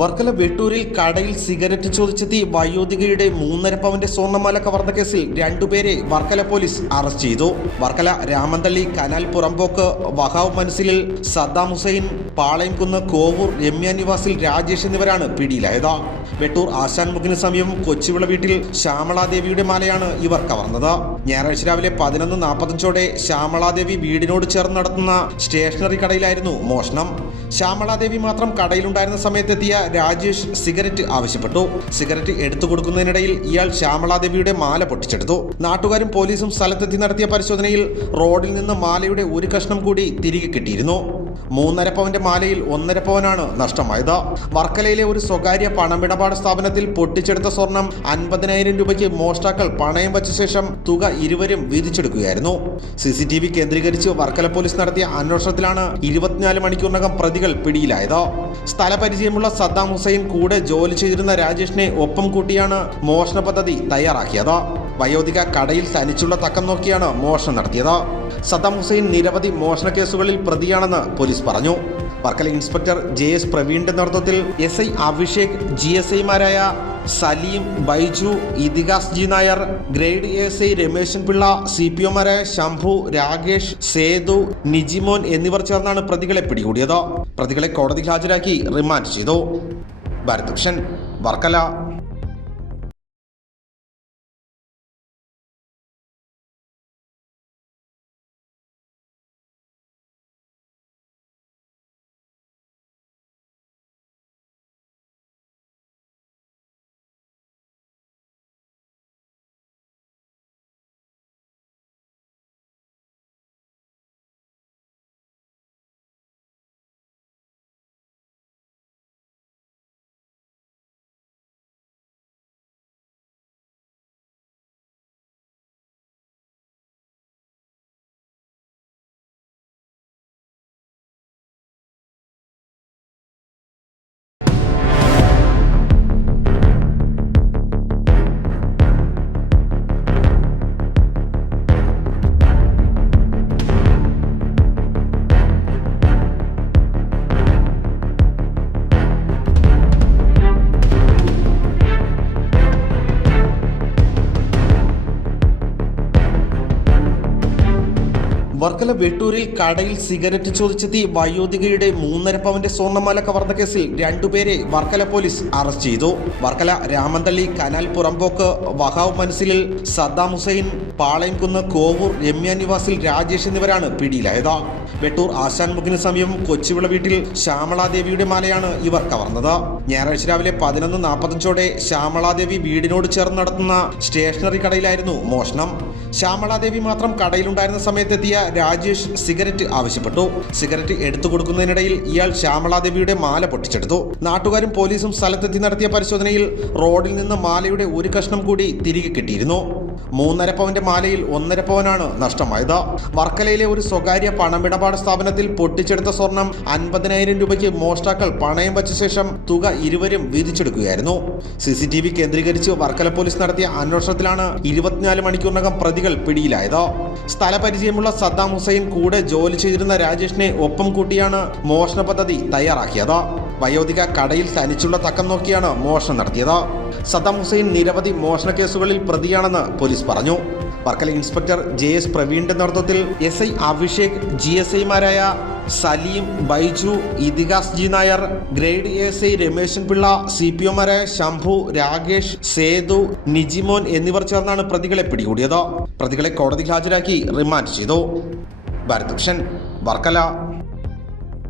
വർക്കല വെട്ടൂരിൽ കടയിൽ സിഗരറ്റ് ചോദിച്ചെത്തി വയോധികയുടെ 3.5 പവന്റെ സ്വർണ്ണമാല കവർന്ന കേസിൽ രണ്ടുപേരെ വർക്കല പോലീസ് അറസ്റ്റ് ചെയ്തു. വർക്കല രാമന്തള്ളി കനാൽ പുറമ്പോക്ക് വഹാവ് മനസ്സിലിൽ സദ്ദാം ഹുസൈൻ, പാളയംകുന്ന് കോവൂർ രമ്യ നിവാസിൽ രാജേഷ് എന്നിവരാണ് പിടിയിലായത്. വെട്ടൂർ ആശാൻമുഖിന് സമീപം കൊച്ചുവിള വീട്ടിൽ ശ്യാമളാദേവിയുടെ മാലയാണ് ഇവർ കവർന്നത്. ഞായറാഴ്ച രാവിലെ 11:45 ശ്യാമളാദേവി വീടിനോട് ചേർന്ന് നടത്തുന്ന സ്റ്റേഷനറി കടയിലായിരുന്നു മോഷണം. ശ്യാമളാദേവി മാത്രം കടയിലുണ്ടായിരുന്ന സമയത്തെത്തിയ രാജേഷ് സിഗരറ്റ് ആവശ്യപ്പെട്ടു. സിഗരറ്റ് എടുത്തു കൊടുക്കുന്നതിനിടയിൽ ഇയാൾ ശ്യാമളാദേവിയുടെ മാല പൊട്ടിച്ചെടുത്തു. നാട്ടുകാരും പോലീസും സ്ഥലത്തെത്തി നടത്തിയ പരിശോധനയിൽ റോഡിൽ നിന്ന് മാലയുടെ ഒരു കഷ്ണം കൂടി തിരികെ കിട്ടിയിരുന്നു. 3.5 പവന്റെ മാലയിൽ 1.5 പവനാണ് നഷ്ടമായത്. വർക്കലയിലെ ഒരു സ്വകാര്യ പണമിടപാട് സ്ഥാപനത്തിൽ പൊട്ടിച്ചെടുത്ത സ്വർണം 50,000 രൂപയ്ക്ക് മോഷ്ടാക്കൾ പണയം വച്ച ശേഷം തുക ഇരുവരും വീതിച്ചെടുക്കുകയായിരുന്നു. CCTV കേന്ദ്രീകരിച്ച് വർക്കല പോലീസ് നടത്തിയ അന്വേഷണത്തിലാണ് 24 മണിക്കൂറിനകം പ്രതികൾ പിടിയിലായത്. സ്ഥലപരിചയമുള്ള സദ്ദാം ഹുസൈൻ കൂടെ ജോലി ചെയ്തിരുന്ന രാജേഷിനെ ഒപ്പം കൂട്ടിയാണ് മോഷണ പദ്ധതി തയ്യാറാക്കിയത്. വയോധിക കടയിൽ തനിച്ചുള്ള തക്കം നോക്കിയാണ് മോഷണം നടത്തിയത്. സദ്ദാം ഹുസൈൻ നിരവധി മോഷണ കേസുകളിൽ പ്രതിയാണെന്ന് പോലീസ് പറഞ്ഞു. വർക്കല ഇൻസ്പെക്ടർ JS പ്രവീണിന്റെ നേതൃത്വത്തിൽ SI അഭിഷേക്, GSIമാരായ Saleem, Baiju, Ithihas G Nair, grade ASI Rameshan Pillai, CPOമാരായ ശംഭു, രാകേഷ്, സേതു, നിജിമോൻ എന്നിവർ ചേർന്നാണ് പ്രതികളെ പിടികൂടിയത്. പ്രതികളെ കോടതിയിൽ ഹാജരാക്കി റിമാൻഡ് ചെയ്തു. ഭാരതഭൂഷൺ, വർക്കല. വർക്കല വെട്ടൂരിൽ കടയിൽ സിഗരറ്റ് ചോദിച്ചെത്തി വയോധികയുടെ 3.5 പവന്റെ സ്വർണ്ണമാല കവർന്ന കേസിൽ രണ്ടുപേരെ വർക്കല പോലീസ് അറസ്റ്റ് ചെയ്തു. വർക്കല രാമന്തള്ളി കനാൽ പുറമ്പോക്ക് വഹാവ് മനസ്സിലിൽ സദ്ദാം ഹുസൈൻ, പാളയംകുന്ന് കോവൂർ രമ്യ നിവാസിൽ രാജേഷ് എന്നിവരാണ് പിടിയിലായത്. വെട്ടൂർ ആശാൻമുഖിന് സമീപം കൊച്ചുവിള വീട്ടിൽ ശ്യാമളാദേവിയുടെ മാലയാണ് ഇവർ കവർന്നത്. ഞായറാഴ്ച രാവിലെ 11:45 ശ്യാമളാദേവി വീടിനോട് ചേർന്ന് നടത്തുന്ന സ്റ്റേഷനറി കടയിലായിരുന്നു മോഷണം. ശ്യാമളാദേവി മാത്രം കടയിലുണ്ടായിരുന്ന സമയത്തെത്തിയ രാജേഷ് സിഗരറ്റ് ആവശ്യപ്പെട്ടു. സിഗരറ്റ് എടുത്തു കൊടുക്കുന്നതിനിടയിൽ ഇയാൾ ശ്യാമളാദേവിയുടെ മാല പൊട്ടിച്ചെടുത്തു. നാട്ടുകാരും പോലീസും സ്ഥലത്തെത്തി നടത്തിയ പരിശോധനയിൽ റോഡിൽ നിന്ന് മാലയുടെ ഒരു കഷ്ണം കൂടി തിരികെ കിട്ടിയിരുന്നു. 3.5 പവന്റെ മാലയിൽ 1.5 പവനാണ് നഷ്ടമായത്. വർക്കലയിലെ ഒരു സ്വകാര്യ പണമിടപാട് സ്ഥാപനത്തിൽ പൊട്ടിച്ചെടുത്ത സ്വർണം 50,000 രൂപയ്ക്ക് മോഷ്ടാക്കൾ പണയം വച്ച ശേഷം തുക ഇരുവരും വീതിച്ചെടുക്കുകയായിരുന്നു. CCTV കേന്ദ്രീകരിച്ച് വർക്കല പോലീസ് നടത്തിയ അന്വേഷണത്തിലാണ് 24 മണിക്കൂറിനകം പ്രതികൾ പിടിയിലായത്. സ്ഥലപരിചയമുള്ള സദ്ദാം ഹുസൈൻ കൂടെ ജോലി ചെയ്തിരുന്ന രാജേഷിനെ ഒപ്പം കൂട്ടിയാണ് മോഷണ പദ്ധതി തയ്യാറാക്കിയത്. വയോധിക കടയിൽ തനിച്ചുള്ള തക്കം നോക്കിയാണ് മോഷണം നടത്തിയത്. സദ്ദാം ഹുസൈൻ നിരവധി മോഷണ കേസുകളിൽ പ്രതിയാണെന്ന് പോലീസ് പറഞ്ഞു. വർക്കല ഇൻസ്പെക്ടർ JS പ്രവീണിന്റെ നേതൃത്വത്തിൽ SI അഭിഷേക്, GSIമാരായ Saleem, Baiju, Ithihas G Nair, grade ASI Rameshan Pillai, CPOമാരായ ശംഭു, രാകേഷ്, സേതു, നിജിമോൻ എന്നിവർ ചേർന്നാണ് പ്രതികളെ പിടികൂടിയത്. പ്രതികളെ കോടതിയിൽ ഹാജരാക്കി റിമാൻഡ് ചെയ്തു. ഭാരതഭൂഷൺ, വർക്കല.